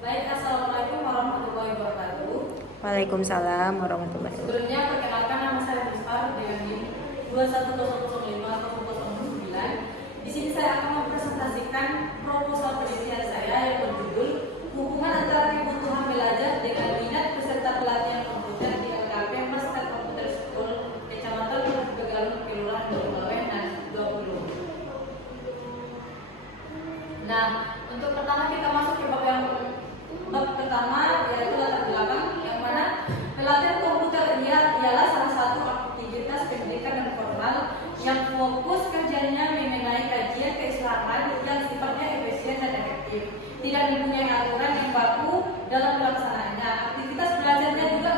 Baik, Assalamualaikum warahmatullahi wabarakatuh. Waalaikumsalam warahmatullahi wabarakatuh. Sebelumnya perkenalkan nama saya Rizal dengan NIM 210050009. Di sini saya akan mempresentasikan proposal penelitian saya yang berjudul hubungan antara kebutuhan belajar dengan minat peserta pelatihan komputer di LKP Master Computer School Kecamatan Begalung, Kelurahan Bulawen dan 20. Nah, untuk pertama kita masuk ke bab pertama, yaitu latar belakang, yang mana pelatihan komputer ialah salah satu aktivitas pendidikan dan formal yang fokus kerjanya mengenai kajian keislaman yang sifatnya efisien dan efektif, tidak mempunyai aturan yang baku dalam pelaksanaannya. Aktivitas belajarnya juga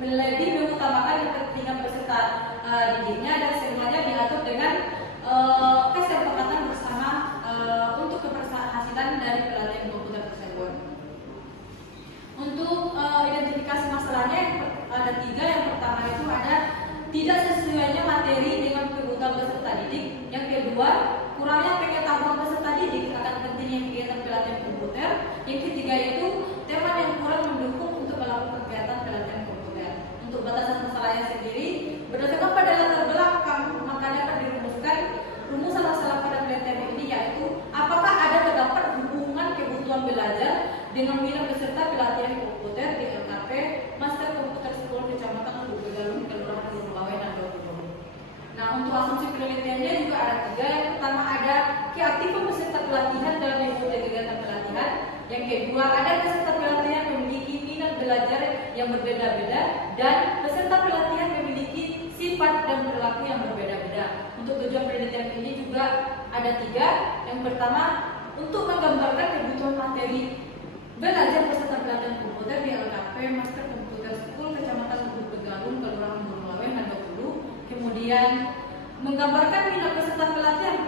lebih mengutamakan kepentingan peserta didiknya dan semuanya diatur dengan kesepakatan bersama untuk keberhasilan dari pelatihan komputer tersebut. Untuk identifikasi masalahnya ada 3. Yang pertama itu ada tidak sesuainya materi dengan kebutuhan peserta didik. Yang kedua, kurangnya pengetahuan peserta didik akan pentingnya kegiatan pelatihan komputer. Yang ketiga itu tema yang kurang mendukung untuk melakukan kegiatan pelatihan komputer. Untuk batasan masalahnya sendiri, berdasarkan pada latar belakang, maka dapat dirumuskan rumusan masalah pada pelatihan ini, yaitu apakah terdapat hubungan kebutuhan belajar dengan minat peserta pelatihan komputer di LKP Master Computer School Kecamatan Begalung, Kelurahan Bulawen dan 20. Nah, untuk asumsi penelitiannya juga ada 3. Yang pertama ada keaktifan peserta pelatihan dalam mengikuti kegiatan pelatihan. Yang kedua ada peserta pelatihan memiliki minat belajar yang berbeda-beda dan peserta pelatihan memiliki sifat dan perilaku yang berbeda-beda. Untuk tujuan penelitian ini juga ada 3. Yang pertama, untuk menggambarkan kebutuhan materi belajar peserta pelatihan komputer di LKP Master Computer School Kecamatan Begalung, Kelurahan Bulawen dan 20. Kemudian menggambarkan minat peserta pelatihan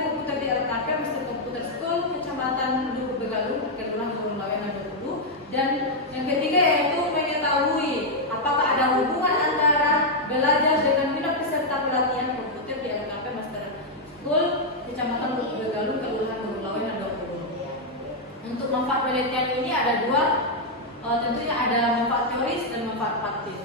komputer di LKP Master Computer School Kecamatan Begalung, Kelurahan Bulawen dan 20. Dan yang ketiga yaitu mengetahui apakah ada hubungan antara belajar dengan minat peserta pelatihan komputer di LKP Master School Kecamatan Begalung, Kelurahan Bulawen dan 20. Untuk manfaat penelitian ini ada 2, tentunya ada manfaat teoris dan manfaat praktis.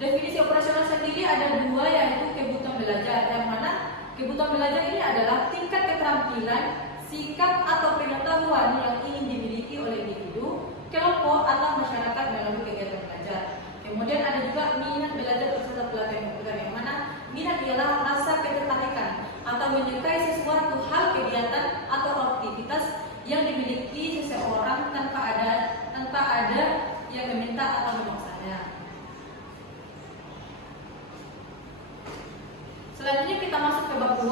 Definisi operasional sendiri ada 2, yaitu kebutuhan belajar, yang mana kebutuhan belajar ini adalah tingkat keterampilan, sikap atau pengetahuan yang ingin dimiliki oleh individu, kelompok atau masyarakat melalui kegiatan belajar. Kemudian ada juga minat belajar peserta pelatihan komputer, yang mana minat ialah rasa ketertarikan atau menyukai sesuatu hal, kegiatan atau aktivitas yang dimiliki seseorang tanpa ada yang meminta atau memaksanya. Selanjutnya kita masuk ke bab 2.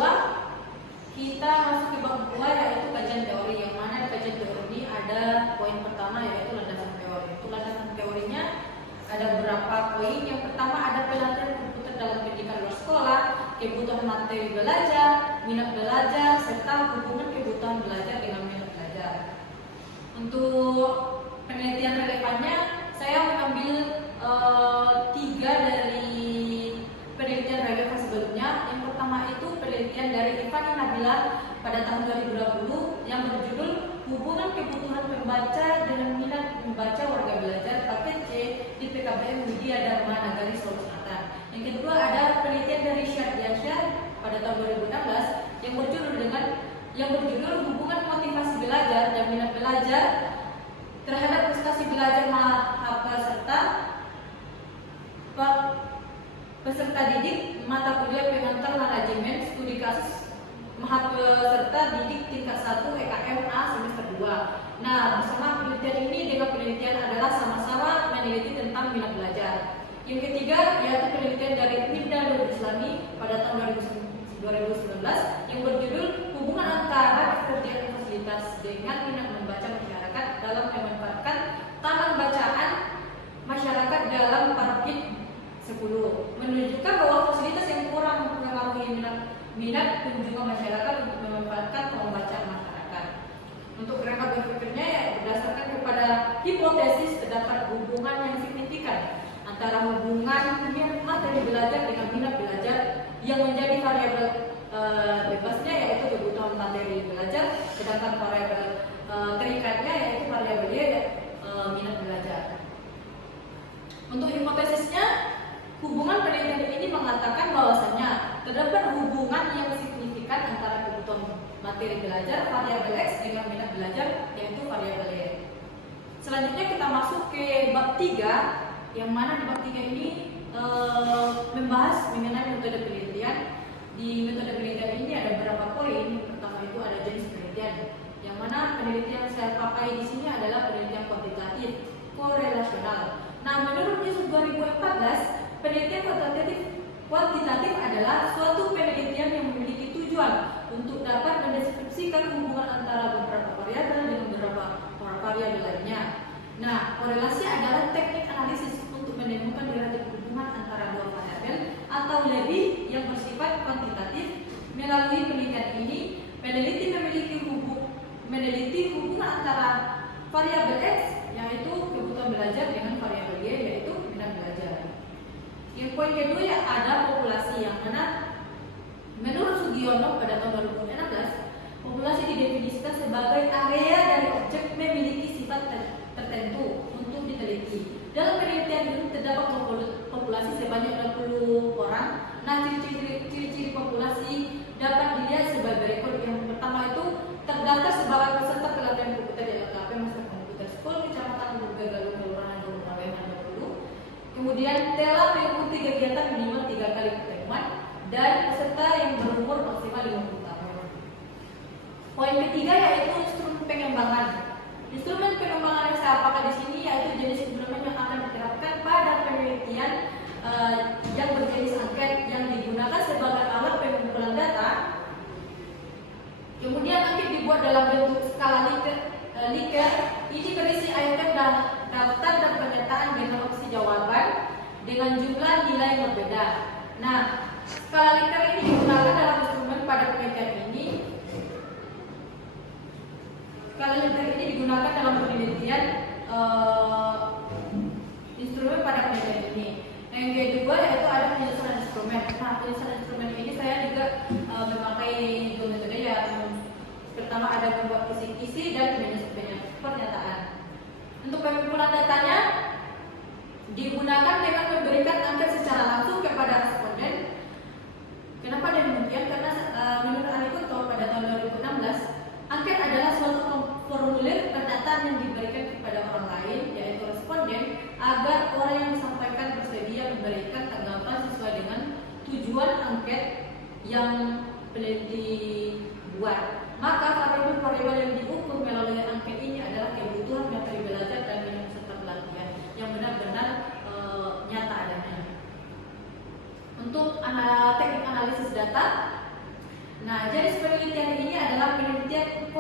Yaitu kajian teori, yang mana kajian teori ini ada poin pertama yaitu landasan teori. Untuk landasan teorinya ada beberapa poin. Yang pertama ada pelatihan komputer dalam pendidikan luar sekolah, kebutuhan materi belajar, minat belajar, serta hubungan kebutuhan belajar dengan minat belajar. Untuk penelitian relevannya, saya mengambil 3 dari penelitian relevan sebelumnya. Yang pertama itu penelitian dari Ivani Nabila pada tahun 2020 yang berjudul hubungan kebutuhan pembaca dengan minat membaca warga belajar KPC di PKBM Widya Dharma Nagari Sulawesi Selatan. Yang kedua ada penelitian dari Syed Diansyah pada tahun 2016 yang berjudul hubungan motivasi belajar dan minat belajar terhadap prestasi belajar peserta didik mata kuliah pengantar manajemen studi kasus peserta didik tingkat 1 EKM A semester 2. Nah, bersama penelitian ini dengan penelitian adalah sama-sama meneliti tentang minat belajar. Yang ketiga yaitu penelitian dari Widya Nurul Islami pada tahun 2019 yang berjudul hubungan antara ketersediaan fasilitas dengan minat membaca masyarakat dalam memanfaatkan taman bacaan masyarakat dalam Parkit 10, menunjukkan bahwa fasilitas yang kurang mempengaruhi minat kunjungan masyarakat untuk memanfaatkan taman bacaan masyarakat. Untuk kerangka berpikirnya ya berdasarkan kepada hipotesis terdapat hubungan yang signifikan antara hubungan materi belajar dengan minat belajar yang menjadi variabel bebasnya yaitu kebutuhan materi belajar, sedangkan variabel terikatnya yaitu variabel Y minat belajar. Untuk hipotesisnya, hubungan penelitian ini mengatakan bahwasannya terdapat hubungan yang signifikan antara kebutuhan materi belajar variabel X dengan minat belajar yaitu variabel Y. Selanjutnya kita masuk ke bab 3, yang mana di bab 3 ini membahas mengenai metode penelitian. Di metode penelitian ini ada beberapa poin. Pertama itu ada jenis penelitian, yang mana penelitian yang saya pakai di sini adalah penelitian kuantitatif korelasional. Nah, menurut Yusuf 2014, penelitian kuantitatif adalah suatu penelitian yang memiliki tujuan untuk dapat mendeskripsikan hubungan antara beberapa variabel dengan beberapa variabel lainnya. Nah, korelasi adalah teknik analisis untuk menemukan relatif hubungan antara dua variabel atau lebih yang bersifat kuantitatif. Melalui penelitian ini, peneliti meneliti hubungan antara variabel X, yaitu kebutuhan belajar, dengan variabel Y, yaitu minat belajar. Yang poin kedua ya ada populasi, yang mana menurut Sugiono pada tahun 2016, populasi didefinisikan sebagai area dari objek memiliki sifat tertentu untuk diteliti. Dalam penelitian ini terdapat populasi sebanyak 20 orang. Nah, ciri-ciri populasi dapat dilihat sebagai berikut. Yang pertama itu terdaftar sebagai peserta pelatihan komputer di LKP Master Komputer School Kecamatan Burga Galung Kelurahan Gunung Rawean 20. Kemudian telah mengikuti kegiatan minimal 3 kali pertemuan dan peserta yang berumur maksimal 50 tahun. Poin ketiga yaitu instrumen pengembangan. Instrumen pengembangan yang saya pakai di sini yaitu jenis instrumen yang akan diterapkan pada penelitian yang berjenis angket yang digunakan sebagai alat pengumpulan data. Kemudian angket dibuat dalam bentuk skala Likert. Ini berisi item dan daftar dan pernyataan dengan opsi jawaban dengan jumlah nilai yang berbeda. Nah, skala Likert ini digunakan dalam instrumen pada penelitian ini. Skala Likert ini digunakan dalam penelitian instrumen pada penelitian ini. Yang kedua yaitu ada penyusunan instrumen. Nah, penyusunan instrumen ini saya juga memakai dua metode, ya. Pertama ada membuat kisi-kisi dan menyusun pernyataan. Untuk pengumpulan datanya digunakan dengan memberikan angket secara langsung kepada responden. Kenapa demikian? Karena menurut Arikuto pada tahun 2016, angket adalah suatu formulir pernyataan yang diberikan kepada orang lain, yaitu responden, agar orang yang disampaikan bersedia memberikan tanggapan sesuai dengan tujuan angket yang peneliti buat. Maka variabel yang diukur melalui angket ini adalah kebutuhan materi belajar dan minat peserta pelatihan yang benar-benar nyata adanya. Untuk teknik analisis data, nah jenis penelitian ini adalah penelitian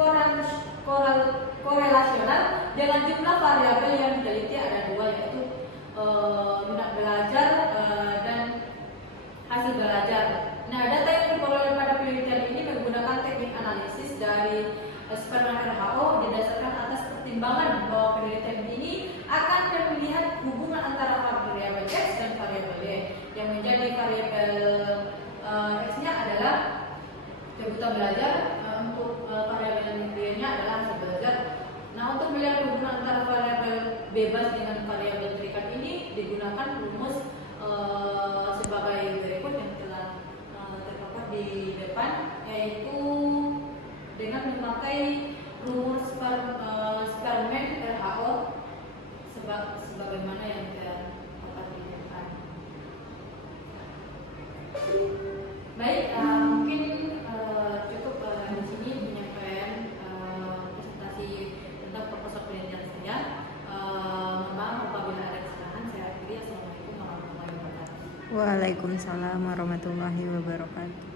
korelasional dengan jumlah variabel yang diteliti ada dua, yaitu minat belajar dan hasil belajar. Nah, data yang diperoleh pada penelitian ini menggunakan teknik analisis dari Sperman RHO didasarkan atas pertimbangan bahwa penelitian ini akan melihat hubungan antara variabel X dan variabel Y, yang menjadi variabel X-nya adalah kebutuhan belajar, untuk variabel Y-nya adalah hasil belajar. Nah, untuk melihat hubungan antara variabel bebas dengan variabel terikat ini digunakan rumus sebagai berikut yang telah terpampang di depan, yaitu dengan memakai rumus Sperman RHO sebagaimana yang terpampang di depan. Baik, mungkin cukup di sini penyampaian presentasi tentang proposal penelitian saya. Maaf apabila ada kesalahan. Saya akhiri. Assalamualaikum warahmatullahi wabarakatuh. Waalaikumsalam warahmatullahi wabarakatuh.